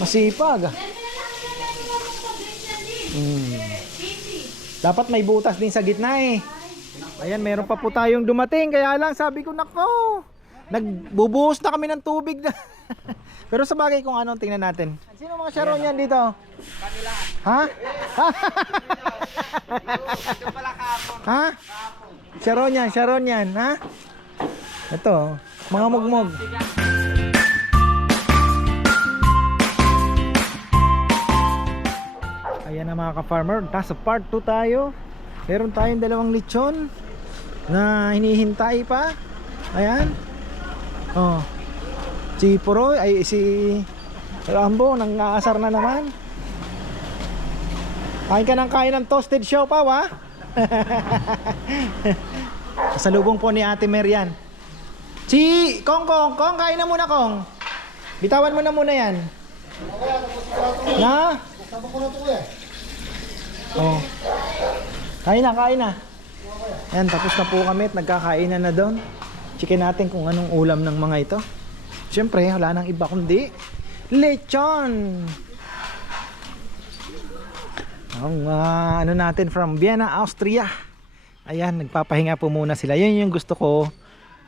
Masipag. Dapat may butas din sa gitna eh. Ayan, meron pa po tayong dumating. Kaya lang sabi ko, nako, nagbubuhos na kami ng tubig na. Pero sa bagay kung ano, tingnan natin. Sino mga Sharon yan dito? Ha? Ha? Sharon yan, ha? Ito, mga mugmog. Ayan na mga ka-farmer, nasa part 2 tayo. Meron tayong dalawang lechon na hinihintay pa. Ayan. Oh. Si Poroy, ay si Rambo, nang aasar na naman. Kain ka ng kain ng toasted siopaw, ha? Salubong po ni Ate Merian. Si Kong, kain na muna, Kong. Bitawan mo na muna yan. Na? Oh. Kain na. Ayan, tapos na po kami at nagkakainan na doon. Checkin natin kung anong ulam ng mga ito. Siyempre, wala nang iba kundi lechon. Ang ano natin from Vienna, Austria. Ayan, nagpapahinga po muna sila. Yan yung gusto ko.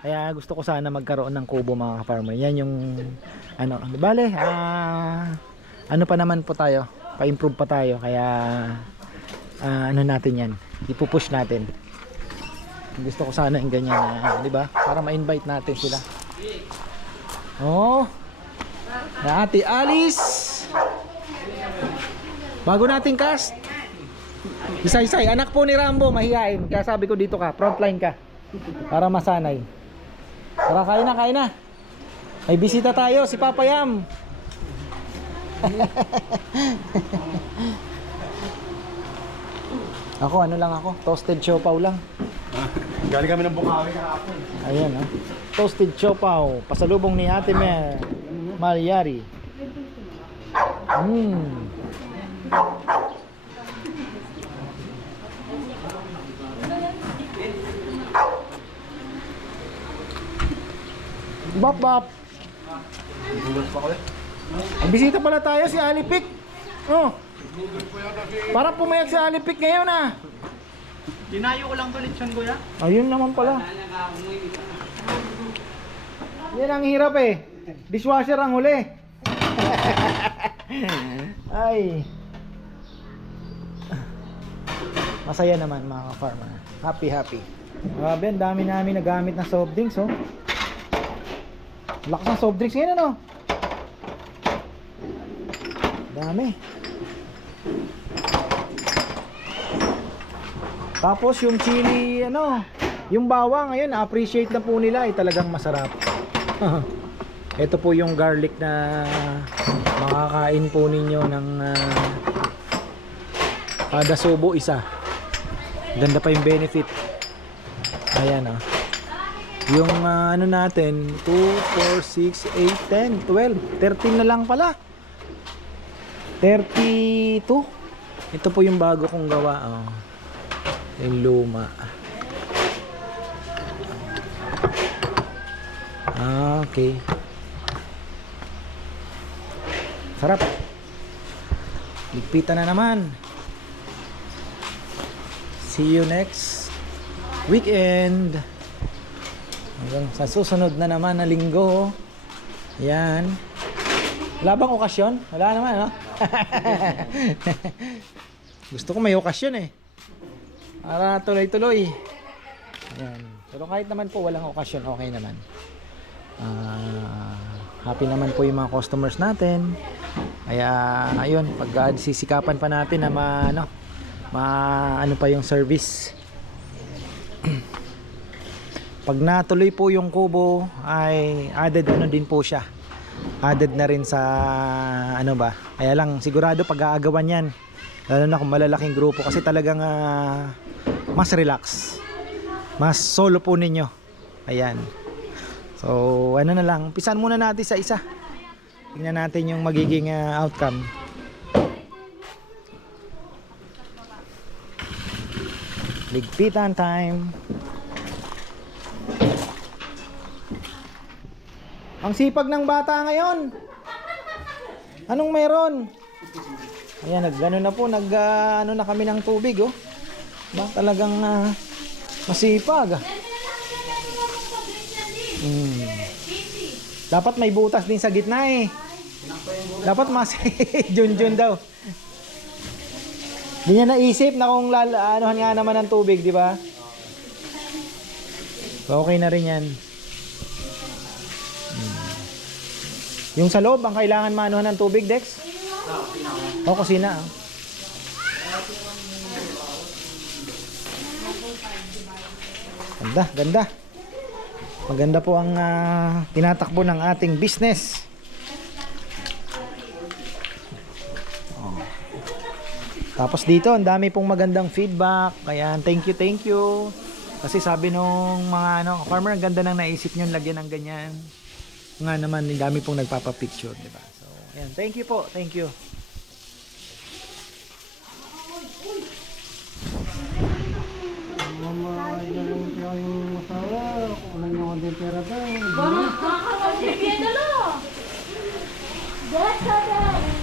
Kaya gusto ko sana magkaroon ng kubo mga farmer. Yan yung ano, bale, ano pa naman po tayo, pa-improve pa tayo. Kaya ano natin yan, ipupush natin. Gusto ko sana yung ganyan, di ba? Para ma-invite natin sila. Oh, na Ate Alice. Bago nating cast. Isa-isa, anak po ni Rambo, mahihain. Kaya sabi ko dito ka, frontline ka. Para masanay. Tara, kain na. May bisita tayo, si Papa Yam. Ako, ano lang ako, toasted siopaw lang. Galing kami ng Bukawi kahapon. Ayan, toasted siopaw, pasalubong ni Ate Malyari. Bap. Ang bisita pala tayo, si Alipik. Oh. Parang pumayag si Alipik ngayon, ah. Dinayo ko lang to lechon, kuya. Ayun naman pala. Yan ang hirap eh. Dishwasher ang huli. Ay. Masaya naman mga farmer. Happy. Grabe, ang dami namin nagamit na soft drinks, oh. Lakas ng soft drinks ngayon, ano? Dami. Tapos yung chili, ano, yung bawang, ngayon, na-appreciate na po nila, talagang masarap. Ito po yung garlic na makakain po ninyo ng kada subo isa. Ganda pa yung benefit. Ayan, oh. Yung ano natin, 2, 4, 6, 8, 10, 12, 13 na lang pala. 32. Ito po yung bago kong gawa, oh. Yung luma. Okay. Sarap. Ligpitan na naman. See you next weekend. Hanggang sa susunod na naman na linggo. Yan. Wala bang okasyon? Wala naman, no? Gusto ko may okasyon eh. Para tuloy-tuloy. Ayan. Pero kahit naman po walang okasyon, okay naman. Happy naman po yung mga customers natin. Kaya ayun, pag sisikapan pa natin na ano pa yung service. Pag natuloy po yung kubo ay added ano din po siya. Added na rin sa ano ba. Kaya lang sigurado pag aagawan yan. Lalo na kung malalaking grupo kasi talagang mas relax. Mas solo po ninyo. Ayan. So ano na lang, umpisan muna natin sa isa. Tingnan natin yung magiging outcome. Ligpitan time. Ang sipag ng bata ngayon. Anong meron? Ayan, nag-ano na po, ano na kami ng tubig, oh. Ba, talagang masipag. Dapat may butas din sa gitna eh. Dapat mas Junjun daw. Hindi niya naisip na kung anuhan nga naman ng tubig, di ba? So, okay na rin yan. Yung sa loob, ang kailangan maanuhan ng tubig, Dex? O, kusina. Oh. Ganda, ganda. Maganda po ang tinatakbo ng ating business. Oh. Tapos dito, ang dami pong magandang feedback. Kaya thank you. Kasi sabi nung mga farmer, ang ganda nang naisip nyo lagyan ng ganyan. Nga naman, ang dami pong nagpapapicture, di ba? So, ayan, thank you po, thank you.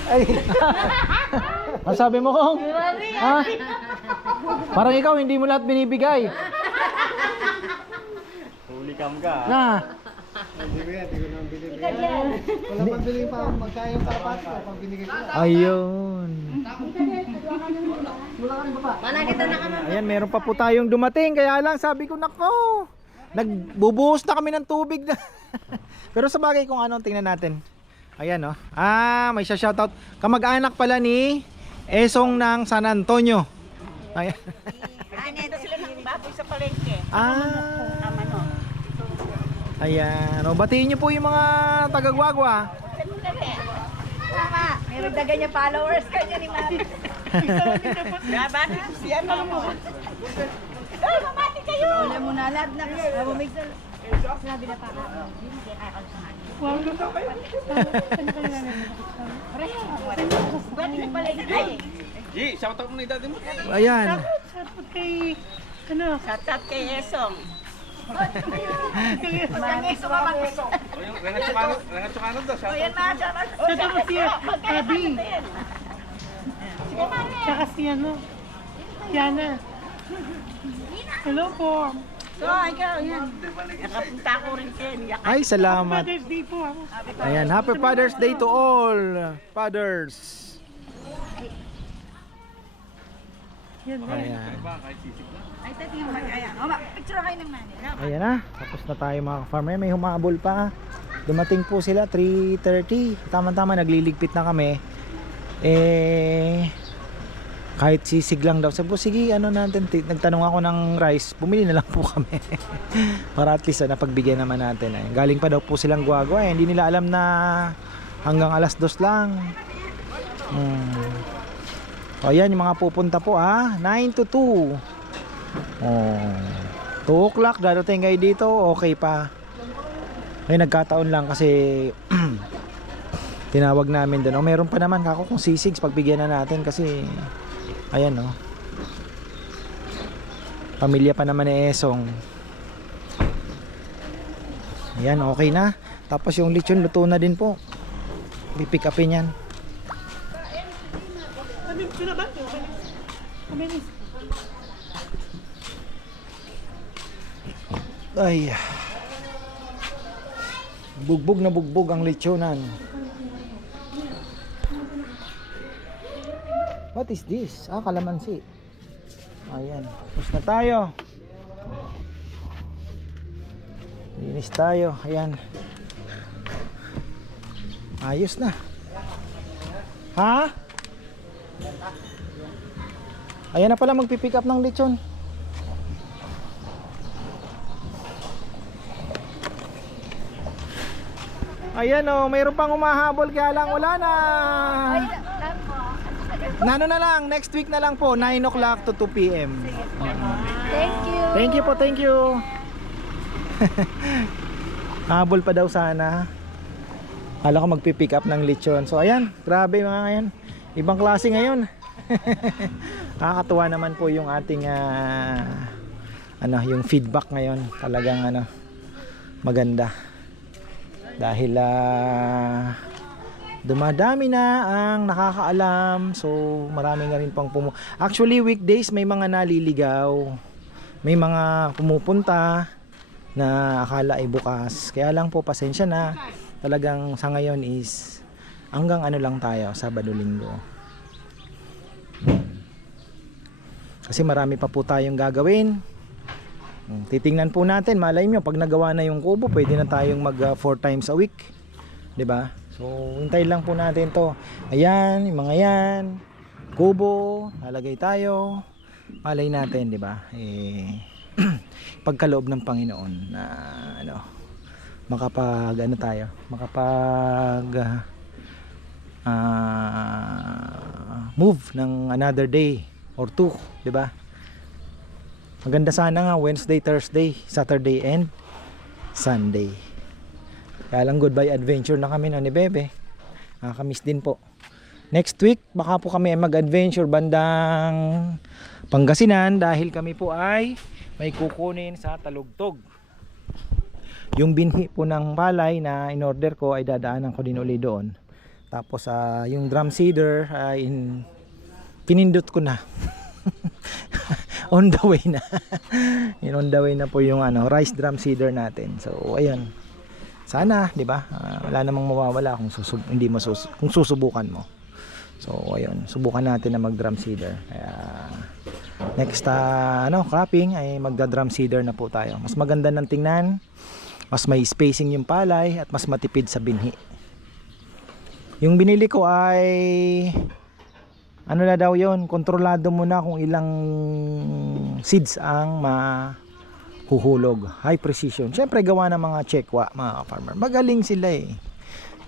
Ay. Ang sabi mo kong? Ha? Parang ikaw hindi mo lahat binibigay. Huli cam ka. Na. Hindi ko naman binibigay. Wala pang bili pa magkaya yung kalapat ko pag binigay ko. Ayun. Ayan, meron pa po tayong dumating. Kaya lang sabi ko, nako, nagbubuhos na kami ng tubig na. Pero sa bagay kung anong tingnan natin. Ayan, oh. May shoutout. Kamag-anak pala ni Esong ng San Antonio. Ayan. Ito sila ng baboy sa palengke. Tama no. Ayan. O, batiin niyo po yung mga taga-Guagua. Tama. Meron daga niya followers kanya ni Mami. Dapat siya mo. Ay, mamati kayo. Wala mo na lahat na. Sabi na pa. G, shoutout mo na yung dati mo. Ayan. Shoutout kay Esong. O yung Rangat Chukano daw, O shoutout. yan mga shoutout. Shoutout mo siya, Abby. Tsaka si Yana. Hello po. So, ikaw yan. Nakapunta ko rin Kenya. Ay, salamat. Father's Day po ako. Ayan, happy Father's Day to all fathers. Yan na. Ayan. Ay, tati yung magkaya. O, picture kayo ng mani. Ayan na, tapos na tayo mga farmer. May humabol pa. Dumating po sila 3:30. Tama-tama nagliligpit na kami. Kahit sisig lang daw. Sabi ko, sige, natin. Nagtanong ako ng rice. Bumili na lang po kami. Para at least napagbigyan naman natin. Galing pa daw po silang Guagua. Hindi nila alam na hanggang 2:00 lang. O yan, yung mga pupunta po 9 to 2. 2 o'clock darating kayo dito. Okay pa. Ay, nagkataon lang kasi tinawag namin doon. Meron pa naman kako kung sisigs pagbigyan na natin kasi ayan pamilya pa naman ni Esong. Ayan, okay na. Tapos yung lechon luto na din po. Pipick upin yan. Ay, bugbog na bugbog ang lechonan. What is this? Kalamansi. Ayan, tapos na tayo. Linis tayo. Ayan. Ayos na. Ha? Ayan na pala magpipick up ng lechon. Ayan mayroon pang humahabol kaya lang wala na. Nano na lang, next week na lang po, 9 o'clock to 2 p.m. Thank you. Thank you po, thank you. Habol pa daw sana. Kala ko magpipick up ng lechon. So ayan, grabe mga ngayon. Ibang klase ngayon. Nakakatuwa naman po yung ating yung feedback ngayon. Talagang maganda. Dahil dumadami na ang nakakaalam. So marami nga rin pang actually weekdays may mga naliligaw, may mga pumupunta na akala ay bukas. Kaya lang po pasensya na, talagang sa ngayon is hanggang ano lang tayo, Sabado Linggo, kasi marami pa po tayong gagawin. Titingnan po natin, malay nyo pag nagawa na yung kubo, pwede na tayong mag 4 times a week, 'di ba? So hintay lang po natin to. Ayan, yung mga yan, kubo, lalagay tayo, malay natin, 'di ba? Pagkaloob ng Panginoon na makapag tayo, makapag move ng another day or two, 'di ba? Maganda sana nga Wednesday, Thursday, Saturday and Sunday. Kaya lang goodbye adventure na kami ni Bebe. Nakakamiss din po. Next week baka po kami mag-adventure bandang Pangasinan dahil kami po ay may kukunin sa Talugtog. Yung binhi po ng palay na in-order ko ay dadaanan ko din uli doon. Tapos yung drum seeder ay pinindot ko na. On the way na. On the way na po yung rice drum seeder natin. So ayun. Sana, 'di ba? Wala namang mawawala kung kung susubukan mo. So ayun, subukan natin na mag drum seeder. Kaya next cropping ay magda drum seeder na po tayo. Mas maganda ng tingnan, mas may spacing yung palay at mas matipid sa binhi. Yung binili ko ay na daw yon, kontrolado mo na kung ilang seeds ang mahuhulog, high precision. Syempre gawa ng mga Chekwa, mga farmer, magaling sila eh.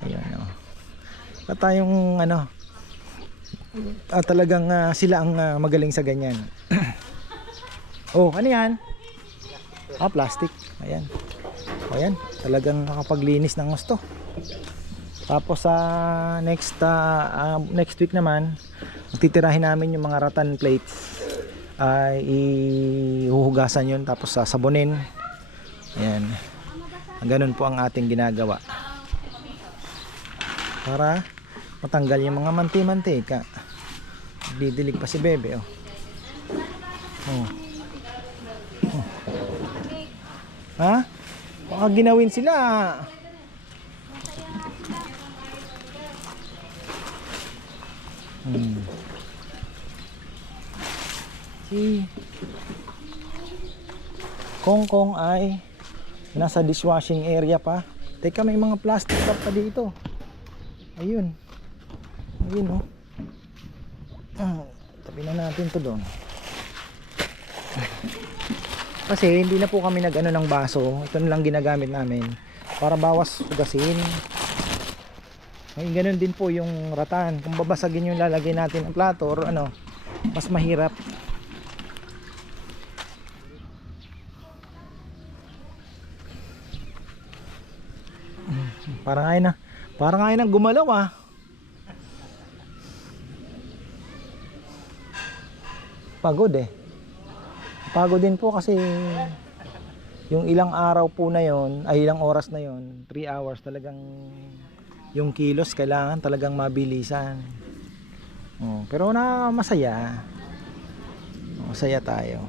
Ayan, at tayong talagang sila ang magaling sa ganyan. Oh, ano yan? Plastic. Ayan. Ayan, talagang nakapaglinis ng gusto. Tapos next week naman titirahin namin yung mga rattan plates, ay ihuhugasan yun tapos sasabunin. Ayan, ganun po ang ating ginagawa para matanggal yung mga manti-mantika. Didilig pa si Bebe Ha? Baka ginawin sila. Si Kongkong ay nasa dishwashing area pa. Teka, may mga plastic cup pa dito. Ayun. Ayun tabi na natin to doon. Kasi hindi na po kami nag ng baso. Ito na lang ginagamit namin para bawas ugasin. Ay, ganun din po yung rattan. Kung babasagin yung lalagay natin ng plato or mas mahirap. Parang ayaw na gumalaw Pagod Pagod din po kasi yung ilang araw po na yon, ay ilang oras na yon, 3 hours, talagang yung kilos kailangan talagang mabilisan. Pero masaya. Masaya tayo.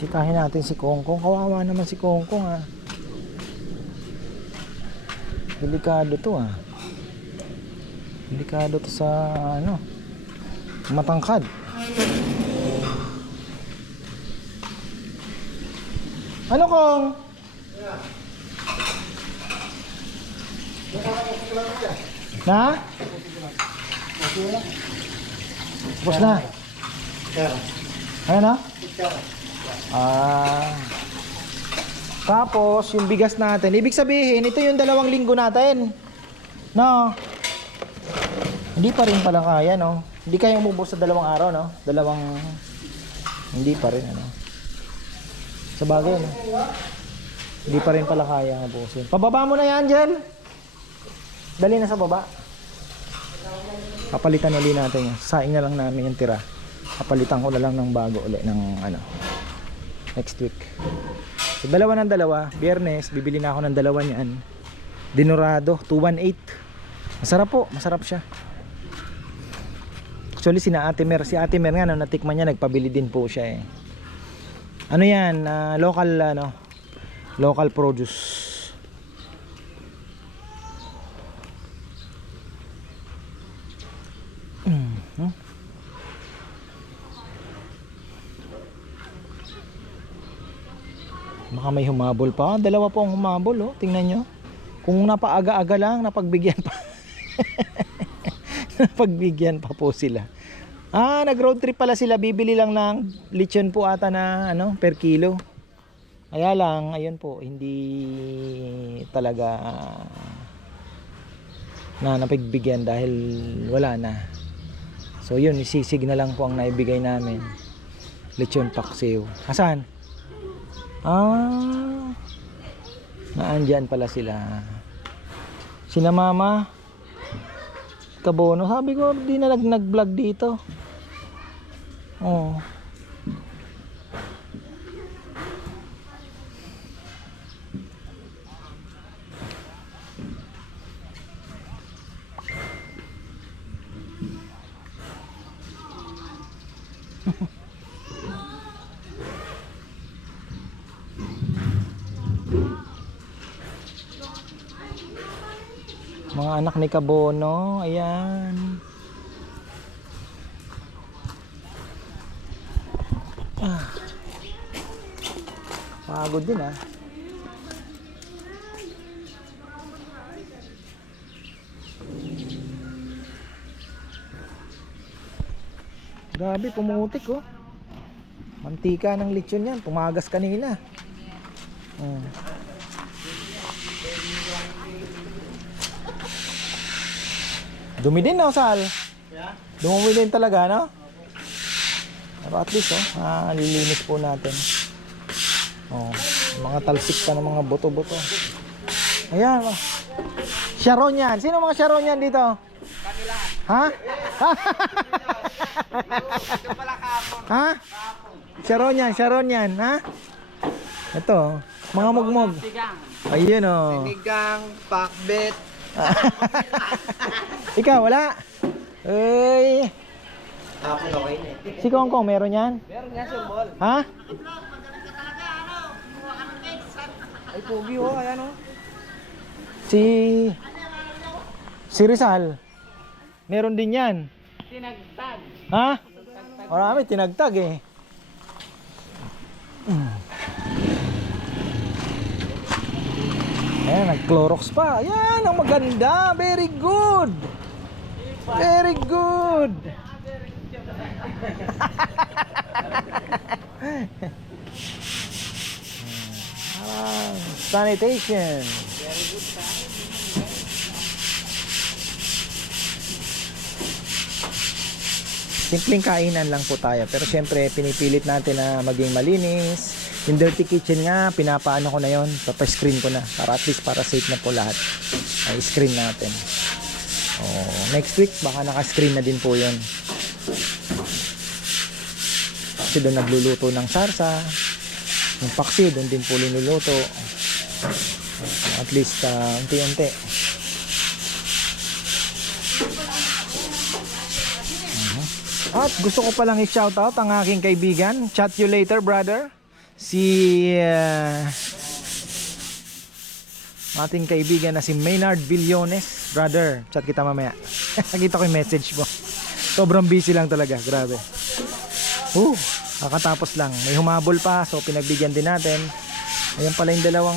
Sitahin natin si Kongkong. Kawawa naman si Kongkong Delikado to Delikado to sa matangkad. Ano Kong? Na? Tapos na? Ayan Tapos yung bigas natin, ibig sabihin ito yung 2 linggo natin, no? Hindi pa rin pala kaya, no? Hindi kaya umubos sa 2 araw, no? Hindi pa rin, sa bagay, no? Hindi pa rin pala kaya ubusin. Pababa mo na yan, Angel. Dali na sa baba. Papalitan uli natin yun. Saing na lang namin yung tira. Papalitan ko na lang ng bago uli ng next week. So, dalawa ng dalawa. Biyernes, bibili na ako ng dalawa niyan. Dinorado, 218. Masarap po, masarap siya. Actually, si Ate Mer nga, nung natikman niya, nagpabili din po siya eh. Ano yan, local produce. Baka may humabol pa. Dalawa po ang humabol, oh. Tingnan nyo. Kung napaaga-aga lang, napagbigyan pa. Napagbigyan pa po sila. Nag-road trip pala sila. Bibili lang ng lechon po ata na per kilo. Kaya lang, ayun po, hindi talaga na napagbigyan dahil wala na. So yun, isisig na lang po ang naibigay namin. Lechon paksiw. Asan? Naandyan pala sila. Sina Mama Kabono. Sabi ko, di na nag-vlog dito. Oh. Mga anak ni Kabono, ayan. Pagod din Grabe, pumutik oh. Mantika ng lechon yan, pumagas kanina. Dumi din, no, Sal? Yeah. Dumi din talaga, no? Pero at least, nililinis po natin. Mga talsik pa ng mga buto-buto. Ayan, Sharon yan. Sino mga Sharon yan dito? Kanila. Ha? Ha? Sharon yan, ha? Ito, mga mugmog. Ayun, oh. Sinigang, pakbet. Ikaw, wala? Ay. Ako okay na Si Kongkong, meron yan? Meron nga siyang ball. Ha? Ay, pogi oh, ayan oh. Si Rizal, meron din yan. Tinagtag. Ha? Marami, tinagtag eh. Ayan, nag-Clorox pa. Ayan, ang maganda. Very good. Very good. Sanitation. Simpleng kainan lang po tayo. Pero syempre, pinipilit natin na maging malinis. Yung dirty kitchen nga, pinapaano ko na yon, papa-screen ko na para at least para safe na po lahat. Ay screen natin. Next week baka naka-screen na din po yon. Kasi doon nagluluto ng sarsa, yung paksi doon din po linuluto. At least unti-unti. At gusto ko palang i-shoutout ang aking kaibigan. Chat you later, brother. Si ating kaibigan na si Maynard Villones. Brother, chat kita mamaya. Nakita ko yung message mo. Sobrang busy lang talaga, grabe. Kakatapos lang. May humabol pa, so pinagbigyan din natin. Ayan pala yung dalawang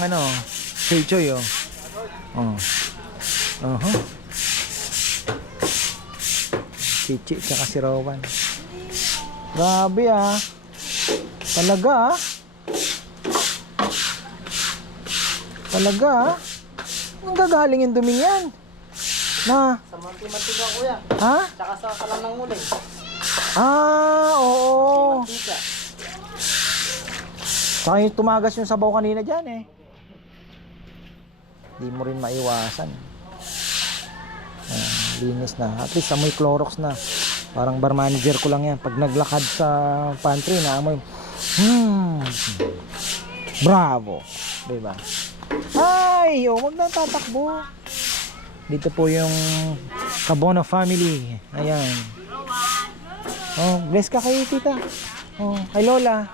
Choy-choy Chichi tsaka si Rowan. Grabe Talaga Talaga Ang gagaling yung duming yan. Na? Sa manti-mantika kuya. Ha? Tsaka sa kalam ng uling. Oo. Mantika. Saka yung tumagas yung sabaw kanina dyan eh. Di mo rin maiwasan. linis na. At least amoy Clorox na. Parang bar manager ko lang yan. Pag naglakad sa pantry, naamoy. Bravo. Diba? Ay! Oh, wag na tatakbo. Dito po yung Cabono family. Ayan. Oh, bless ka kay tita. Oh, kay Lola.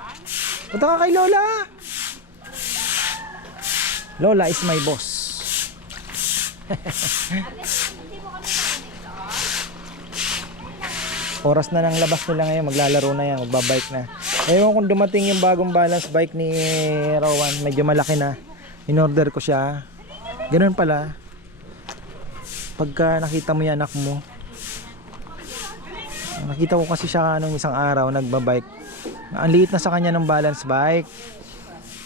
Punta ka kay Lola. Lola is my boss. Oras na ng labas nila ngayon, maglalaro na yan, magbabike na. Ewan kung dumating yung bagong balance bike ni Rowan, medyo malaki na. In-order ko siya. Ganun pala. Pagka nakita mo yan anak mo. Nakita ko kasi siya nung isang araw nagbabike. Ang liit na sa kanya ng balance bike.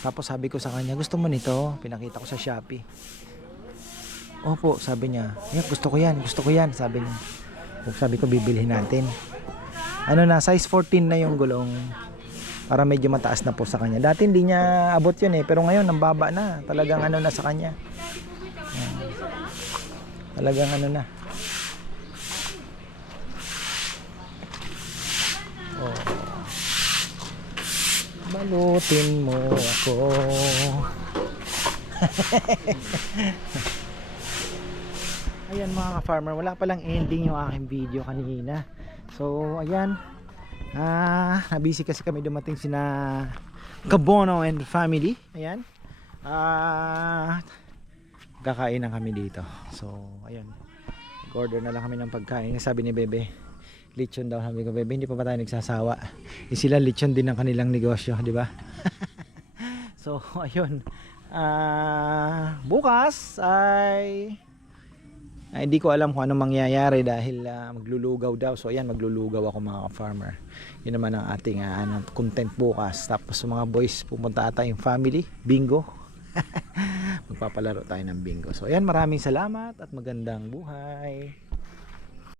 Tapos sabi ko sa kanya, gusto mo nito? Pinakita ko sa Shopee. Opo, sabi niya. Gusto ko yan, sabi niya. Sabi ko, bibilhin natin. Ano na, size 14 na yung gulong. Para medyo mataas na po sa kanya. Dati hindi niya abot yun eh. Pero ngayon, ang baba na. Talagang ano na sa kanya. Talagang ano na. Oh. Balutin mo ako. Ayan mga ka-farmer, wala palang ending yung aking video kanina. So ayan, nabisi kasi kami, dumating sina Cabono and family. Ayan, kakain na kami dito. So ayan, order na lang kami ng pagkain. Sabi ni Bebe, lechon daw. Sabi ko, Bebe, hindi pa ba tayo nagsasawa? Sila lechon din ang kanilang negosyo, di ba? So ayun, bukas ay hindi ko alam kung anong mangyayari dahil maglulugaw daw. So ayan, maglulugaw ako mga farmer. Yun naman ang ating content bukas. Tapos mga boys, pumunta ata yung family, bingo. Magpapalaro tayo ng bingo. So ayan, maraming salamat at magandang buhay.